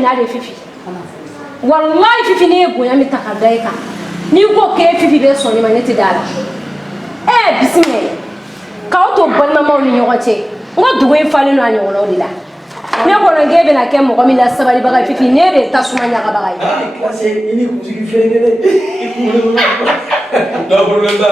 mina de fifi wallahi fifi ne bonya mi takadai ka ni ko ke fifi be so ni maneti dala bismillah ka to balma mo ni yogote ngo duwe fali no anyo lo dila ne ko na ngebe na ke mo ko mi la sabali baga fifi ne de tasuma nya ka baga ko se ini ku sigi fere ne no problema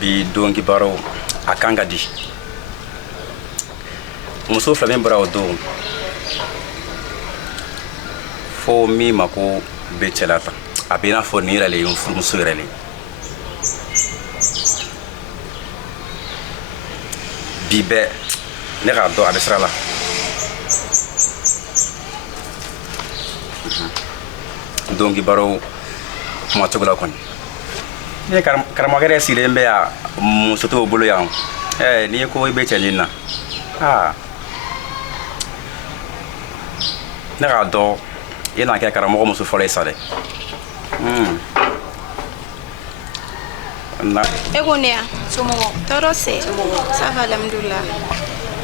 bi dongi baro akanga di muso fila min bara o don fo mi mako be cɛlata a bɛ n'a fɔ ni yɛrɛ le ye n furumuso yɛrɛ le bi bɛɛ ne k'a dɔn a bɛ sira la dongi baro kuma cogo la kɔni ne karamɔgɔ yɛrɛ sigilen bɛ yan muso t'o bolo yan n'i ye ko i bɛ cɛ ɲini na ne k'a dɔn i n'a kɛ karamɔgɔ muso fɔlɔ ye sa dɛ e ko ne ya somɔgɔ tɔɔrɔ se ça va alhamdulillah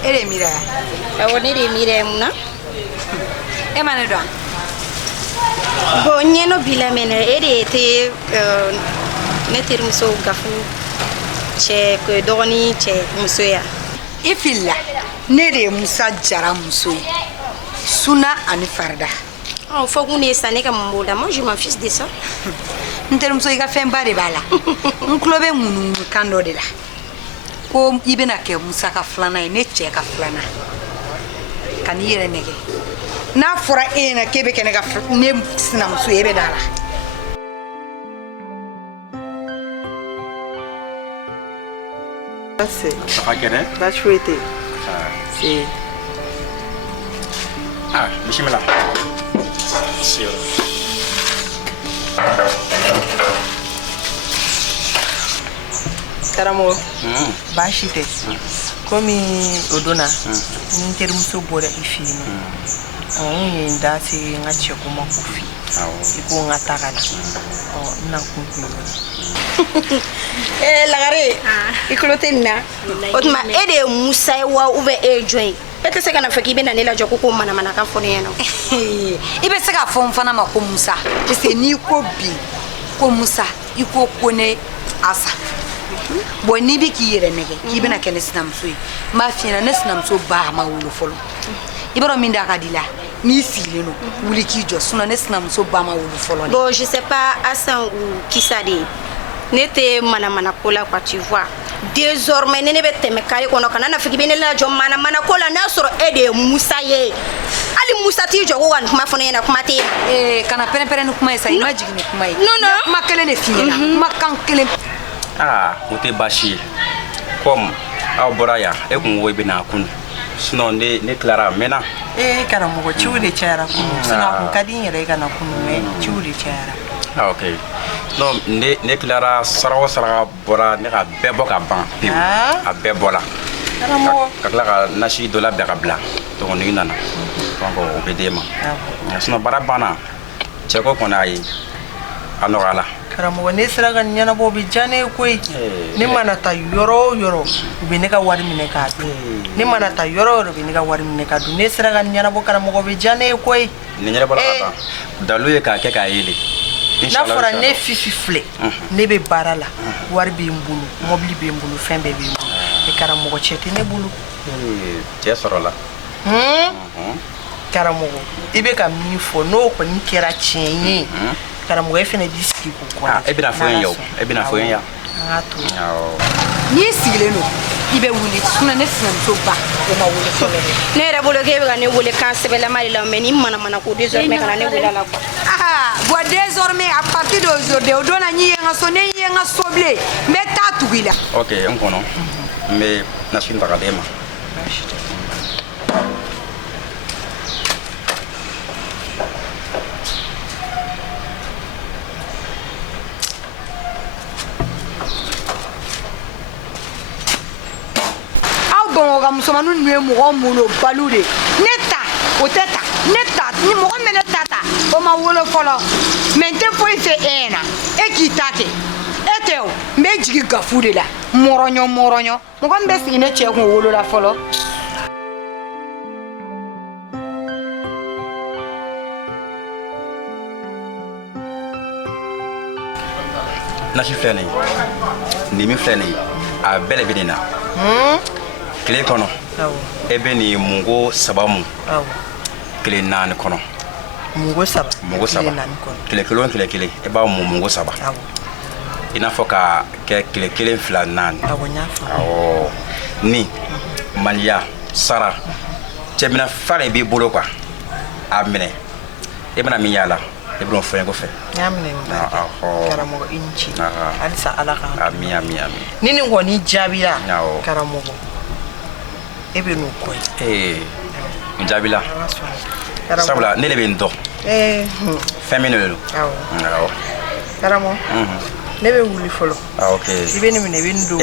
e de mira awɔ ne de mira mun na e ma ne dɔn bon ɲɛnɔ bi lamɛnɛ e de tɛ ne terimuso gafu cɛ dɔgɔni cɛ muso ya i filila ne de ye Musa Jara muso ye Suna ani Farida fɔ kun de ye sa ne ka mun b'o la moi je m'en fiche de ça n terimuso i ka fɛnba de b'a la n tulo bɛ ŋunuŋunu kan dɔ de la ko i bɛna kɛ Musa ka filanan ye ne cɛ ka filanan ka n'i yɛrɛ nɛgɛ n'a fɔra e ɲɛna k'e bɛ kɛ ne sinamuso ye e bɛ da la Baasi foyi tɛ yen. bisimila karamɔgɔ baasi tɛ komi o donna ni n terimuso bɔra i fɛ yen nɔ n ye n da se n ka cɛko ma k'o f'i ye i ko n ka taa ka na n na kun kun lagare i tulo tɛ nin na o tuma e de ye Musa ye wa ou bien e ye jɔn ye e tɛ se ka na fɔ k'i bɛ na ne lajɔ ko manamana ka fɔ ne ɲɛna i bɛ se k'a fɔ n fana ma ko Musa parce que n'i ko bi ko Musa i ko ko ne Asa bon n'i bɛ k'i yɛrɛ nɛgɛ k'i bɛna kɛ ne sinamuso ye n b'a f'i ɲɛna ne sinamuso ba ma wolo fɔlɔ i b'a dɔn min da ka di la n'i sigilen don wuli k'i jɔ sinon ne sinamuso ba ma wolo fɔlɔ bon je sais pas Asan ou Kisa de ne tɛ manamana ko la quoi tu vois désormais ne bɛ tɛmɛ kare kɔnɔ kana na fɔ k'i bɛ ne lajɔ manamana ko la n'a sɔrɔ e de ye Musa ye hali Musa t'i jɔ ko ka nin kuma fɔ ne ɲɛna kuma tɛ yen kana pɛrɛn-pɛrɛn ni kuma ye sa i ma jigin ni kuma ye non kuma kelen de f'i ɲɛna kumakan kelen o tɛ baasi ye comme aw bɔra yan e kun ko i bɛna kun sinon ne tilara n mɛnna karamɔgɔ ciw de cayara kunu sinon a kun ka di n yɛrɛ ye ka na kunu mais ciw de cayara ok non ne tilara saraka o saraka bɔra ne ka bɛɛ bɔ ka ban pewu a bɛɛ bɔra ka tila ka nasi dɔ labɛn ka bila donc n'i nana donc o bɛ d'e ma sinon baara banna cɛ ko kɔni ayi a nɔgɔyala karamɔgɔ ne sera ka ɲɛnabɔ o bɛ diya ne ye koyi ne mana taa yɔrɔ o yɔrɔ u bɛ ne ka wari minɛ k'a dun ne mana taa yɔrɔ o yɔrɔ u bɛ ne ka wari minɛ k'a dun ne sera ka ɲɛnabɔ karamɔgɔ o bɛ diya ne ye koyi ni ɲɛnabɔla ka ban dalu ye k'a kɛ k'a yele n'a fɔra ne fifi filɛ ne bɛ baara la wari bɛ n bolo mɔbili bɛ n bolo fɛn bɛɛ bɛ n bolo mais karamɔgɔ cɛ tɛ ne bolo cɛ sɔrɔla karamɔgɔ i bɛ ka min fɔ n'o kɔni kɛra tiɲɛ ye karamɔgɔ e fɛnɛ b'i sigi k'o kɔrɔ e bɛna fɔ n ye o e bɛna fɔ n ye yan an k'a to n'i sigilen don i bɛ wuli sinon ne sinamuso ba o ma wuli fɔlɔ dɛ ne yɛrɛ bolo k'e bɛ ka ne wele kan sɛbɛlama de la mais ni mana ko désormais kana ne wele a la quoi bon désormais à partir d'aujourd'hui o donna n'i ye n ka so ne ye n ka so bilen n bɛ taa tugu i la ok n kɔnɔ n bɛ nasini ta ka d'e ma Bon, comme ça, nous ne pouvons pas nous balouder. Neta, au tête, neta, ni mon mène tata, au ma wolo follow. Maintenant, faut y faire un, et qui take. Et théo, mais tu gafou de là. Moronyo, moronyo. Mon grand best in a chair qu'on wolo la follow. nasi filɛ nin ye nin min filɛ nin ye a bɛɛ de bɛ nin na tile kɔnɔ e bɛ nin mungo 3 mun tile 4 kɔnɔ mungo 3 tile kelen o tile kelen e b'a mun mungo 3 i n'a fɔ ka kɛ tile 1 2 4 awɔ ni maliya sara cɛ bɛna fa de b'i bolo quoi a minɛ e bɛna min y'a la e bɛna fɔ n ye ko fɛ karamɔgɔ i ni ce halisa ala k'an ami ami ami ni nin kɔni jaabira karamɔgɔ e bɛ n'o kɔ ye n jaabila sabula ne de bɛ n dɔn fɛn min de don awɔ karamɔgɔ ne bɛ wuli fɔlɔ ok i bɛ nin minɛ i bɛ nin don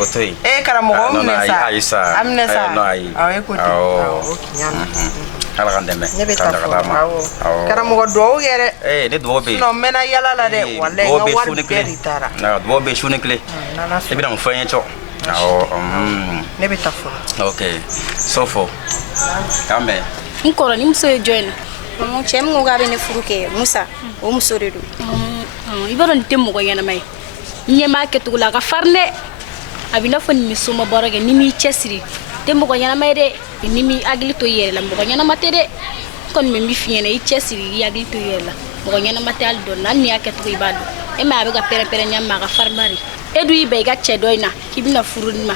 o to yen karamɔgɔ o minɛ sa ayi sa a minɛ sa awɔ e ko ten o kiɲa ala k'an dɛmɛ ne bɛ taa fɔ karamɔgɔ duwawu kɛ dɛ ne duwawu bɛ yen sinon n mɛna yala la dɛ walayi n ka wari bɛɛ de taara duwawu bɛ su ni tile e bɛna mun fɔ n ye cɔ awɔ ne bɛ taa fɔlɔ ok sofo k'an bɛn n kɔrɔ ni muso ye jɔn ye cɛ min ko k'a bɛ ne furu kɛ musa o muso de don i b'a dɔn nin tɛ mɔgɔ ɲɛnama ye ɲɛ m'a kɛcogo la a ka farin dɛ a bɛ n'a fɔ nin bɛ soma baara kɛ ni m'i cɛsiri tɛ mɔgɔ ɲɛnama ye dɛ ni m'i hakili to i yɛrɛ la mɔgɔ ɲɛnama tɛ dɛ n kɔni bɛ min f'i ɲɛna i cɛsiri i hakili to i yɛrɛ la mɔgɔ ɲɛnama tɛ hali dɔɔni hali n'i y'a kɛcogo i b'a dɔn e ma a bɛ ka pɛrɛn-pɛrɛn ɲa ma a ka farin bari e dun y'i bɛn i ka cɛ dɔ in na k'i bɛna furu nin ma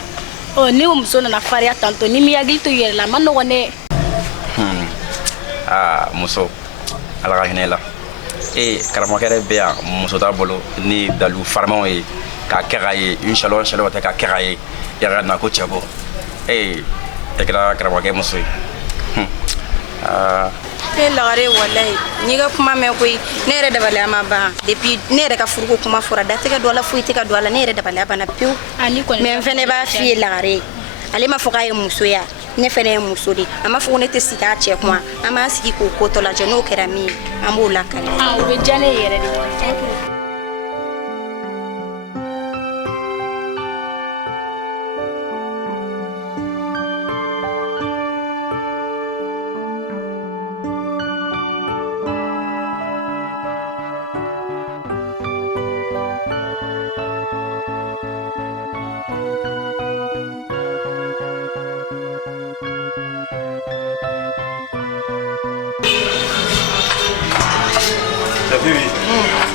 ni o muso nana farinya tantɔ ni m'i hakili to i yɛrɛ la a ma nɔgɔn dɛ muso ala ka hinɛ la karamɔgɔkɛ yɛrɛ bɛ yan muso t'a bolo ni dalu farimanw ye k'a kɛ k'a ye inshallah tɛ k'a kɛ k'a ye yɛrɛ na ko cɛ ko e kɛra karamɔgɔkɛ muso ye lagare wallahi n'i ka kuma mɛn koyi ne yɛrɛ dabaliya ma ban depuis ne yɛrɛ ka furuko kuma fɔra da tɛ ka don a la foyi tɛ ka don a la ne yɛrɛ dabaliya banna pewu mais n fɛnɛ b'a f'i ye lagare ale ma fɔ k'a ye muso ya ne fɛnɛ ye muso de a ma fɔ ko ne tɛ sigi a cɛ kuma an b'a sigi k'o ko tɔ lajɛ n'o kɛra min ye an b'o lakale o bɛ diya ne yɛrɛ de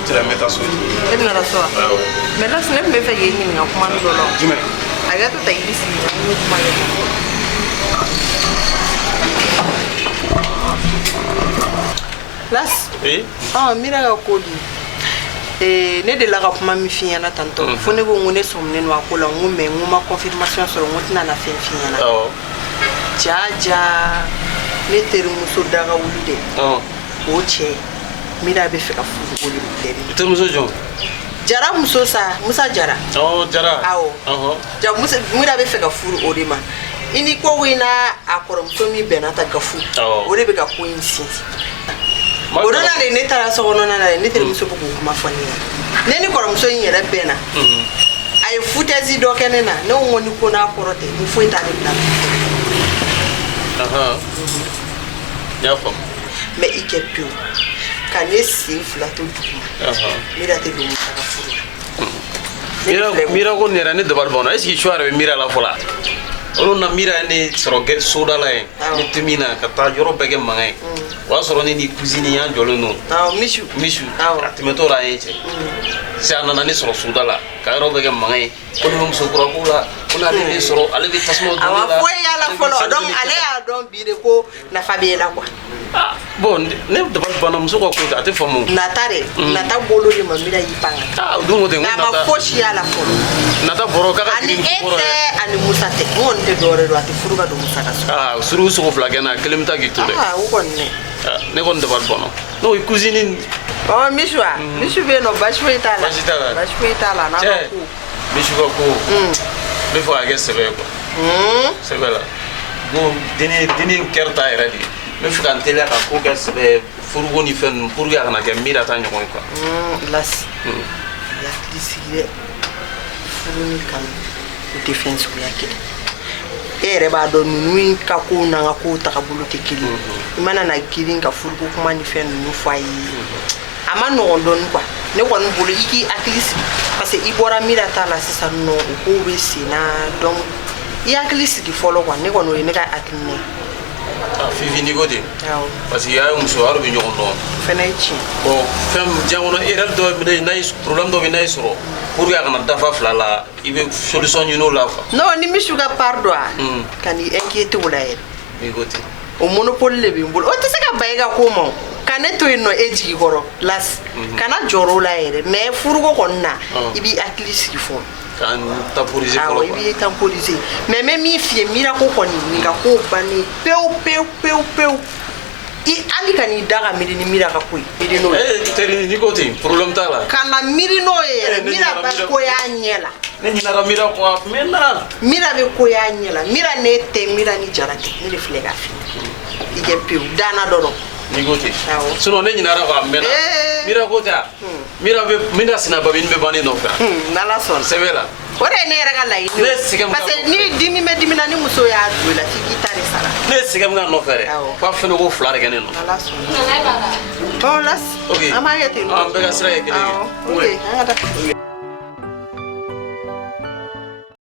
Tu la mets à souhait. E bɛna taa so wa mais là ne tun bɛ fɛ k'e ɲininka kuma dɔ la jumɛn a kɛ to ta i bɛ sigi an bɛ kuma kɛ las n bɛna ka ko dun ne delila ka kuma min f'i ɲɛna tantɔ fo ne ko n ko ne sɔminen don a ko la n ko mais n ko ma confirmation sɔrɔ n ko tɛna na fɛn f'i ɲɛna ja ne terimuso daga wuli dɛ o cɛ mira bɛ fɛ ka furu ko de bɛɛ terimuso jɔn jara muso sa musa jara jara awɔ ja musa mira bɛ fɛ ka furu o de ma i ni ko in na a kɔrɔmuso min bɛnna ta gafu o de bɛ ka ko in sinsin o de la de ne taara so kɔnɔna na ne terimuso bɛ k'o kuma fɔ ne ɲɛna ne ni kɔrɔmuso in yɛrɛ bɛnna a ye futɛsi dɔ kɛ ne na ne ko ni ko n'a kɔrɔ tɛ ni foyi t'ale bila y'a faamu mais i kɛ pewu ka ne sen fila to duguma mira tɛ don musaka furu la mira ko nera ne dabali bɔnna est ce que choix yɛrɛ bɛ mira la fɔlɔ olu na mira ne sɔrɔ soda la ye ne temina ka taa yɔrɔ bɛɛ kɛ mankan ye o y'a sɔrɔ ne ni cousine y'an jɔlen don misu a tɛmɛtɔ la an ye cɛ si a nana ne sɔrɔ soda la ka yɔrɔ bɛɛ kɛ mankan ye ko ne bɛ musokura ko la ko n'ale bɛ sɔrɔ ale bɛ tasuma don ne la a foyi y'a la fɔlɔ donc ale y'a dɔn bi de ko nafa b'e la quoi bon ne dabali banna muso ka ko a tɛ faamu nata dɛ nata bolo de ma mira y'i pan o dun ko ten nka a ma fosi y'a la fɔlɔ nata bɔrɔ k'a ka ani e tɛ ani musa tɛ n kɔni tɛ dɔwɛrɛ don a tɛ furu ka don musa ka so suru sogo fila kɛ na kelen bɛ taa k'i to dɛ o kɔni ne ne kɔni dabali banna n'o ye cousine misu wa misu bɛ yen nɔ basi foyi t'a la basi t'a la basi foyi t'a la n'a ma ko misu ka ko n bɛ fɛ ka kɛ sɛbɛ ye quoi sɛbɛ la bon deni kɛra ta yɛrɛ de ye n bɛ fɛ ka n teliya ka ko kɛ sɛbɛ furuko ni fɛn ninnu pour que a kana kɛ miiri ta ɲɔgɔn ye quoi lasi hakili sigi dɛ furu ni kanu o tɛ fɛn suguya kelen e yɛrɛ b'a dɔn ninnu ka kow n'an ka kow tagabolo tɛ kelen i mana na girin ka furuko kuma ni fɛn ninnu fɔ a ye a ma nɔgɔn dɔɔni quoi ne kɔni bolo i k'i hakili sigi parce que i bɔra mira ta la sisan nɔ o kow bɛ sen na donc i hakili sigi fɔlɔ quoi ne kɔni o ye ne ka hakilina ye Fifi ni ko ten parce que y'a ye muso y'a dɔ bɛ ɲɔgɔn dɔn fɛnɛ ye tiɲɛ bon fɛn diɲɛ kɔnɔ e yɛrɛ dɔ bɛ n'a ye problème dɔ bɛ n'a ye sɔrɔ pour que a kana dafa fila la i bɛ solution ɲini o la quoi non ni misu ka part dɔ a ka n'i inquiété o la yɛrɛ ni ko ten o monopole de bɛ n bolo o tɛ se ka ban i ka ko ma o ka ne to yen nɔ e jigi kɔrɔ lasi kana jɔrɔ o la yɛrɛ mais furuko kɔni na i b'i hakili sigi fɔlɔ k'an temporiser fɔlɔ i b'i temporiser mais n bɛ min f'i ye mira ko kɔni nin ka ko bannen pewu pewu pewu pewu i hali ka n'i da ka miiri ni mira ka ko ye miiri n'o ye teri ni ko ten problème t'a la ka na miiri n'o ye yɛrɛ mira bɛ ko y'a ɲɛ la ne ɲinara mira kɔ a mɛn na mira bɛ ko y'a ɲɛ la mira ne tɛ mira ni jara tɛ ne de filɛ k'a f'i ye i kɛ pewu danna dɔrɔn ni ko ten sinon ne ɲinara kɔ a mɛn na mira ko tɛ mira sinababi bɛ ban ne nɔfɛ n'ala sɔnna sɛbɛ la o de ye ne yɛrɛ ka laɲini ye parce que ni dimi bɛ dimi na ni muso y'a don i la f'i k'i ta de sara ne ye sɛgɛn min ka nɔfɛ dɛ f'a fɛnɛ ko fila de kɛ ne nɔ n'ala sɔnna bon lasi an b'a kɛ ten an bɛɛ ka sira ye kelen ye ok an ka taa